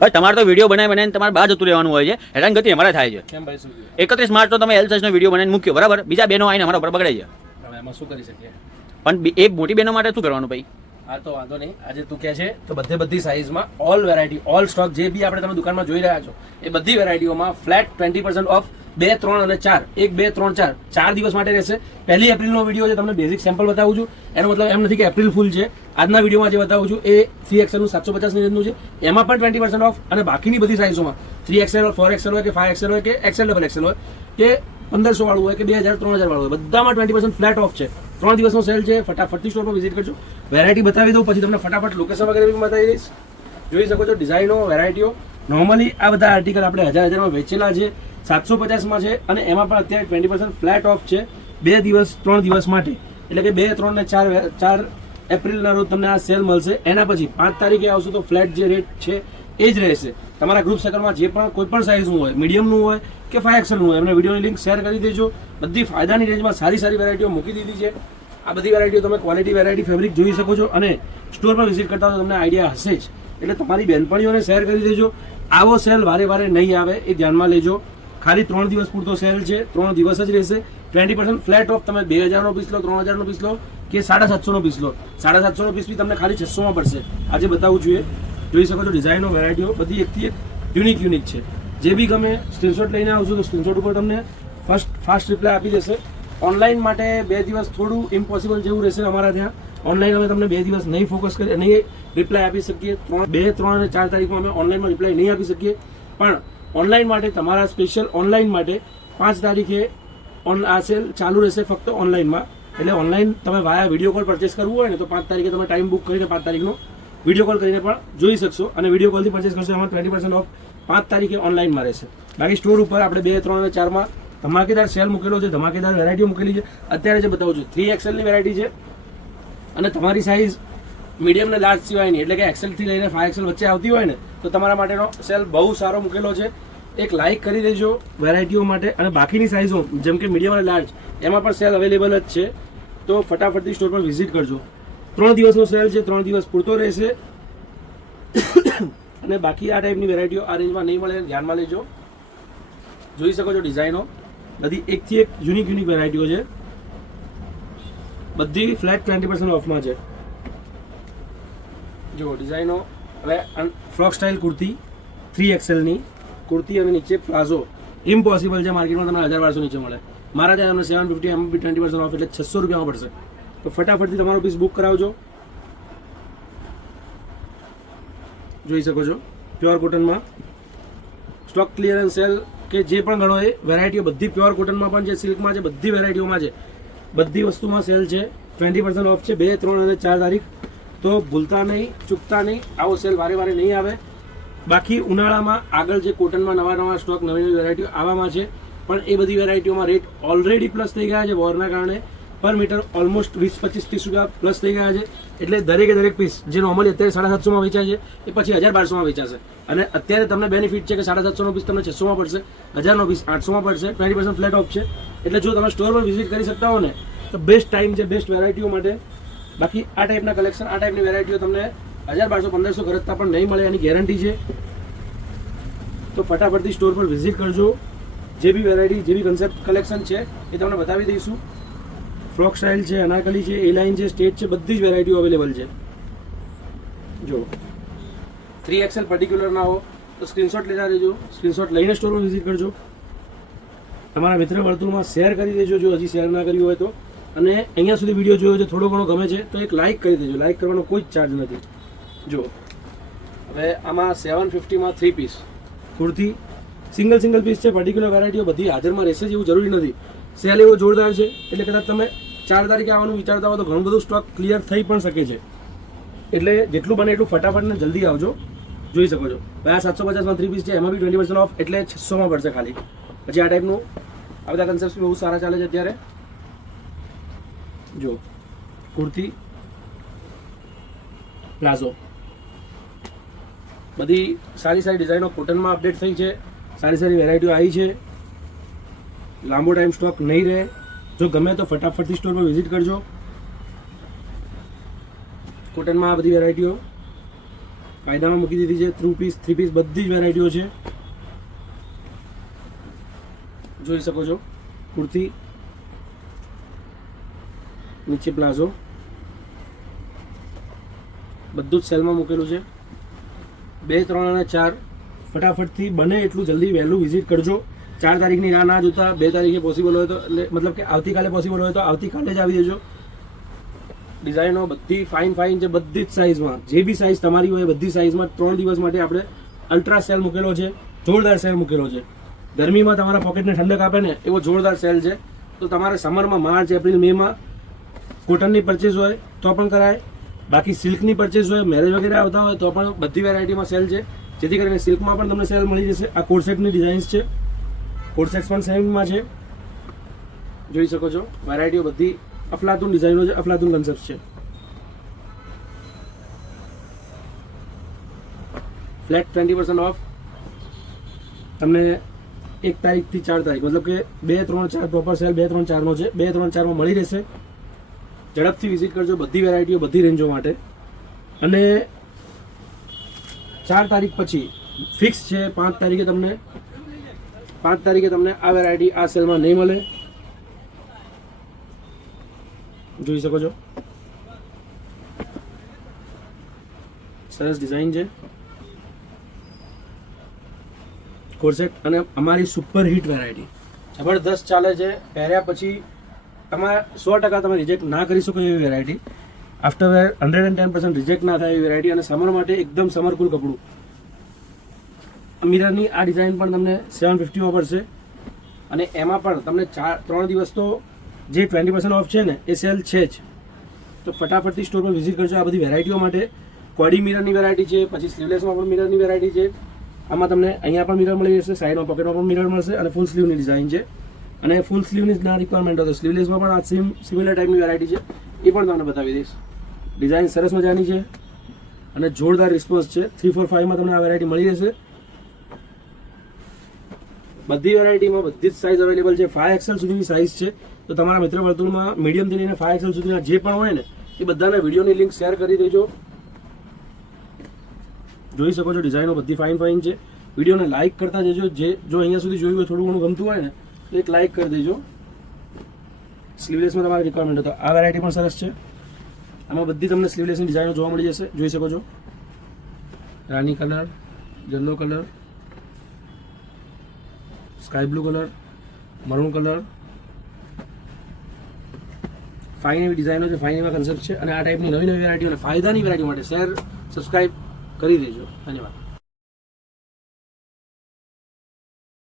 ભાઈ તમારે તો વિડીયો બનાવીને તમારે બહાર જતું રહેવાનું હોય છે, હેરાનગતિ અમારે થાય છે. કેમ ભાઈ, શું 31 માર્ચ તો તમે એલ સાઇઝનો વિડીયો બનાવીને મૂક્યો, બરાબર, બીજા બહેનો આવીને અમારા ઉપર બગડે છે, હવે એમાં શું કરી શકીએ? પણ એ મોટી બહેનો માટે શું કરવાનું ભાઈ? હા તો વાંધો નહીં, આજે તું કહે છે તો બધી સાઇઝમાં ઓલ વેરાયટી ઓલ સ્ટોક જે બી આપણે તમે દુકાનમાં જોઈ રહ્યા છો એ બધી વેરાયટીઓમાં ફ્લેટ 20% ઓફ 2, 3 અને 4, 1, 2, 3, 4 દિવસ માટે રહેશે. 1 એપ્રિલનો વિડીયો છે, તમને બેઝિક સેમ્પલ બતાવું છું. એનો મતલબ એમ નથી કે એપ્રિલ ફૂલ છે. આજના વિડીયોમાં જે બતાવું છું એ 3XL નું 750 ની રેન્જનું છે, એમાં પણ 20% ઓફ, અને બાકીની બધી સાઇઝોમાં 3XL હોય, 4XL હોય કે 5XL હોય કે XL હોય કે 1500 વાળું હોય કે 2000, 3000 વાળું હોય, બધામાં 20% ફ્લેટ ઓફ છે. 3 દિવસનો સેલ છે. ફટાફટથી સ્ટોરમાં વિઝિટ કરજો. વેરાયટી બતાવી દઉં, પછી તમને ફટાફટ લોકેશન વગેરે બી બતાવી દઈશ. જોઈ શકો છો ડિઝાઇનો, વેરાયટીઓ. નોર્મલી આ બધા આર્ટિકલ આપણે 1000માં વેચેલા છે, 750માં છે, અને એમાં પણ અત્યારે 20% ફ્લેટ ઓફ છે 2 દિવસ 3 દિવસ માટે. એટલે કે 2, 3 અને 4 એપ્રિલના રોજ તમને આ સેલ મળશે. એના પછી 5 તારીખે આવશે તો ફ્લેટ જે રેટ છે એ જ રહેશે. તમારા ગ્રુપ સર્કલમાં જે પણ કોઈ પણ સાઇઝનું હોય, મીડિયમનું હોય કે 5XL નું હોય, એમને વિડીયોની લિંક શેર કરી દેજો. બધી ફાયદાની રેન્જમાં સારી વેરાયટીઓ મૂકી દીધી છે. આ બધી વેરાયટીઓ તમે ક્વોલિટી વેરાયટી ફેબ્રિક જોઈ શકો છો, અને સ્ટોર પર વિઝિટ કરતા તો તમને આઈડિયા હશે જ. એટલે તમારી બહેનપણીઓને શેર કરી દેજો. આવો સેલ વારે નહીં આવે એ ધ્યાનમાં લેજો. ખાલી 3 દિવસ પૂરતો સેલ છે, 3 દિવસ જ રહેશે. 20% ફ્લેટ ઓફ. તમે 2000નો પીસ લો, 3000નો પીસ લો કે 750નો પીસ લો, 750નો પીસ બી તમને ખાલી 600માં પડશે. આજે બતાવું છું. જોઈ શકો છો ડિઝાઇનો, વેરાયટીઓ બધી એકથી એક યુનિક છે. જે બી ગમે સ્ક્રીનશોટ લઈને આવશો તો સ્ક્રીનશોટ ઉપર તમને ફાસ્ટ રિપ્લાય આપી દેશે. ઓનલાઈન માટે 2 દિવસ થોડું ઇમ્પોસિબલ જેવું રહેશે અમારા ત્યાં. ઓનલાઈન અમે તમને 2 દિવસ નહીં ફોકસ કરી નહીં રિપ્લાય આપી શકીએ. 2, 3 અને 4 તારીખમાં અમે ઓનલાઈનમાં રિપ્લાય નહીં આપી શકીએ. પણ ઓનલાઈન માટે તમારા સ્પેશિયલ ઓનલાઈન માટે 5 તારીખે આ સેલ ચાલુ રહેશે ફક્ત ઓનલાઈનમાં. એટલે ઓનલાઈન તમે વાયા વિડીયો કોલ પરચેસ કરવું હોય ને તો 5 તારીખે તમે ટાઈમ બુક કરીને 5 તારીખનો વિડીયો કોલ કરીને પણ જોઈ શકશો. અને વિડીયો કોલથી પરચેસ કરશો એમાં 20% ઓફ 5 તારીખે ઓનલાઈનમાં રહેશે. બાકી સ્ટોર ઉપર આપણે 2, 3 અને 4માં ધમાકેદાર સેલ મૂકેલો છે, ધમાકેદાર વેરાયટીઓ મૂકેલી છે. અત્યારે જે બતાવું છું 3XL ની વેરાયટી છે, અને તમારી સાઇઝ મીડિયમ ને લાર્જ સિવાયની, એટલે કે XL થી લઈને 5XL વચ્ચે આવતી હોય ને તો તમારા માટેનો સેલ બહુ સારો મૂકેલો છે. એક લાઇક કરી દેજો વેરાયટીઓ માટે. અને બાકીની સાઇઝો જેમ કે મીડિયમ અને લાર્જ એમાં પણ સેલ અવેલેબલ જ છે. તો ફટાફટથી સ્ટોર પર વિઝિટ કરજો. 3 દિવસનો સેલ છે, 3 દિવસ પૂરતો રહેશે. અને બાકી આ ટાઈપની વેરાયટીઓ આ રેન્જમાં નહીં મળે, ધ્યાનમાં લેજો. જોઈ શકો છો ડિઝાઇનો બધી એકથી એક યુનિક વેરાયટીઓ છે. બધી ફ્લેટ 20% ઓફમાં છે. જો ડિઝાઇનો. હવે ફ્રોક સ્ટાઇલ કુર્તી 3XL ની કુર્તી અને નીચે પ્લાઝો ઇમ્પોસિબલ છે. માર્કેટમાં તમને 1000-1200 નીચે મળે. મારા ત્યાં તમને 750 એમાં બી 20% ઓફ, એટલે 600 રૂપિયામાં પડશે. તો ફટાફટથી તમારો પીસ બુક કરાવજો. જોઈ શકો છો પ્યોર કોટનમાં સ્ટોક ક્લિયરન્સ સેલ કે જે પણ ગણો એ વેરાયટીઓ બધી પ્યોર કોટનમાં પણ છે, સિલ્કમાં છે, બધી વેરાયટીઓમાં છે. બધી વસ્તુમાં સેલ છે. 20% ઓફ છે 2, 3 અને 4 તારીખ. તો ભૂલતા નહીં, ચૂકતા નહીં. આવો સેલ વારે નહીં આવે. બાકી ઉનાળામાં આગળ જે કોટનમાં નવા સ્ટોક, નવી વેરાયટીઓ આવવામાં છે, પણ એ બધી વેરાયટીઓમાં રેટ ઓલરેડી પ્લસ થઈ ગયા છે વોરના કારણે. પર મીટર ઓલમોસ્ટ 20-25-30 રૂપિયા પ્લસ થઈ ગયા છે. એટલે દરેક પીસ જે નોર્મલી અત્યારે 750માં વેચાય છે એ પછી 1000-1200માં વેચાશે. અને અત્યારે તમને બેનિફિટ છે કે 750નો પીસ તમને 600માં પડશે, 1000નો પીસ 800માં પડશે. 20% ફ્લેટ ઓફ છે. એટલે જો તમે સ્ટોર પર વિઝિટ કરી શકતા હો ને તો બેસ્ટ ટાઈમ છે બેસ્ટ વેરાયટીઓ માટે. બાકી આ ટાઈપના કલેક્શન, આ ટાઈપની વેરાયટીઓ તમને 1000-1200-1500 ખરીદતા પણ નહીં મળે, એની ગેરંટી છે. તો ફટાફટથી સ્ટોર પર વિઝિટ કરજો. જે બી વેરાયટી, જે બી કન્સેપ્ટ કલેક્શન છે એ તમને બતાવી દઈશું. ફ્રોક સ્ટાઇલ છે, અનારકલી છે, એ લાઇન છે, સ્ટેટ છે, બધી જ વેરાયટીઓ અવેલેબલ છે. જો 3XL પર્ટિક્યુલર ના હો તો સ્ક્રીનશોટ લેતા રહેજો. સ્ક્રીનશોટ લઈને સ્ટોર પર વિઝિટ કરજો. તમારા મિત્ર વર્તુળમાં શેર કરી દેજો જો હજી શેર ના કર્યું હોય તો. અને અહીંયા સુધી વિડીયો જોયો છે, થોડો ઘણો ગમે છે તો એક લાઇક કરી દેજો. લાઇક કરવાનો કોઈ જ ચાર્જ નથી. જો હવે આમાં 750માં 3 પીસ કુર્તી સિંગલ પીસ છે. પર્ટિક્યુલર વેરાયટીઓ બધી હાજરમાં રહેશે જ એવું જરૂરી નથી. સેલ એવો જોરદાર છે એટલે કદાચ તમે 4 તારીખે આવવાનું વિચારતા હો તો ઘણું બધું સ્ટોક ક્લિયર થઈ પણ શકે છે. એટલે જેટલું બને એટલું ફટાફટ ને જલ્દી આવજો. જોઈ શકો છો ભાઈ આ 750માં 3 પીસ છે, એમાં બી 20% ઓફ, એટલે 600માં પડશે ખાલી. પછી આ ટાઈપનું આ બધા કન્સેપ્ટ બહુ સારા ચાલે છે અત્યારે. જો કુર્તી પ્લાઝો બધી સારી ડિઝાઇનો કોટનમાં અપડેટ થઈ છે. સારી વેરાયટીઓ આવી છે. લાંબો ટાઈમ સ્ટોક નહીં રહે. જો ગમે તો ફટાફટથી સ્ટોર પર વિઝિટ કરજો. કોટનમાં આ બધી વેરાયટીઓ ફાયદામાં મૂકી દીધી છે. 2 પીસ 3 પીસ બધી જ વેરાયટીઓ છે. જોઈ શકો છો. કુર્તી, નીચે પ્લાઝો, બધું જ સેલમાં મૂકેલું છે. 2, 3 અને 4 ફટાફટથી બને એટલું જલ્દી વહેલું વિઝિટ કરજો. 4 તારીખની રાહ ના જોતા 2 તારીખે પોસિબલ હોય તો એટલે મતલબ કે આવતીકાલે પોસિબલ હોય તો આવતીકાલે જ આવી જજો. ડિઝાઇનો બધી ફાઇન છે, બધી જ સાઇઝમાં. જે બી સાઇઝ તમારી હોય બધી સાઇઝમાં 3 દિવસ માટે આપણે અલ્ટ્રા સેલ મૂકેલો છે. જોરદાર સેલ મૂકેલો છે. ગરમીમાં તમારા પોકેટને ઠંડક આપે ને એવો જોરદાર સેલ છે. તો તમારે સમરમાં માર્ચ એપ્રિલ મેમાં કોટનની પરચેઝ હોય તો પણ કરાય, બાકી સિલ્કની પરચેઝ હોય, મેરેજ વગેરે આવતા હોય તો પણ બધી વેરાયટીમાં સેલ છે. જેથી કરીને સિલ્કમાં પણ તમને સેલ મળી જશે. આ કોડસેટની ડિઝાઇન્સ છે. કોડસેટ્સ પણ સેમમાં છે. જોઈ શકો છો. વેરાયટીઓ બધી અફલાતુન ડિઝાઇનો છે, અફલાતુન કન્સેપ્ટ છે. ફ્લેટ 20% ઓફ તમને 1 તારીખથી 4 તારીખ મતલબ કે 2, 3, 4 પ્રોપર સેલ 2, 3, 4નો છે. 2, 3, 4માં મળી રહેશે. ઝડપથી વિઝિટ કરજો બધી વેરાયટીઓ બધી રેન્જો માટે. અને 4 તારીખ પછી ફિક્સ છે 5 તારીખે તમને આ વેરાયટી આ સેલમાં નહીં મળે. જોઈ શકો છો. સરસ ડિઝાઇન છે. કોર્સેટ અને અમારી સુપર હિટ વેરાયટી જબરદસ્ત ચાલે છે. પહેર્યા પછી તમારે 100% તમે રિજેક્ટ ના કરી શકો એવી વેરાયટી. આફ્ટર વેર 110% રિજેક્ટ ના થાય એવી વેરાયટી. અને સમર માટે એકદમ સમરકુલ કપડું. મિરરની આ ડિઝાઇન પણ તમને 750 માં પડશે. અને એમાં પણ તમને 3 દિવસ તો જે 20% ઓફ છે ને એ સેલ છે જ. તો ફટાફટથી સ્ટોર પર વિઝિટ કરજો આ બધી વેરાયટીઓ માટે. ક્વોડી મિરરની વેરાયટી છે, પછી સ્લીવલેસમાં પણ મિરરની વેરાયટી છે. આમાં તમને અહીંયા પણ મિરર મળી જશે, સાઈડમાં પોકેટમાં પણ મિરર મળશે. અને ફૂલ સ્લીવની ડિઝાઇન છે. અને ફૂલ સ્લીવની ના રિક્વાયરમેન્ટ હોય તો સ્લીવલેસમાં પણ આ સિમિલર ટાઈપની વેરાયટી છે. એ પણ તમને બતાવી દઈશ. ડિઝાઇન સરસ મજાની છે અને જોરદાર રિસ્પોન્સ છે. 3, 4, 5માં તમને આ વેરાયટી મળી જશે. બધી વેરાયટીમાં બધી જ સાઇઝ અવેલેબલ છે. 5XL સુધીની સાઇઝ છે. તો તમારા મિત્ર વર્તુળમાં મીડિયમથી લઈને 5XL સુધીના જે પણ હોય ને એ બધાના વિડીયોની લિંક શેર કરી દેજો. જોઈ શકો છો ડિઝાઇનો બધી ફાઇન છે. વિડીયોને લાઇક કરતા જજો. જો અહીંયા સુધી જોયું હોય થોડું ઘણું ગમતું હોય ને તો એક લાઇક કરી દેજો. સ્લીવલેસમાં તમારી રિક્વાયરમેન્ટ હતો આ વેરાયટી પણ સરસ છે. આમાં બધી તમને સ્લીવલેસની ડિઝાઇનો જોવા મળી જશે. જોઈ શકો છો. રાની colour, yellow colour, sky blue colour, maroon colour. Fine એવી ડિઝાઇનો છે, ફાઇન એવા કન્સેપ્ટ છે. અને આ ટાઈપની નવી વેરાયટીઓ અને ફાયદાની વેરાયટી માટે શેર સબસ્ક્રાઇબ કરી દેજો. ધન્યવાદ.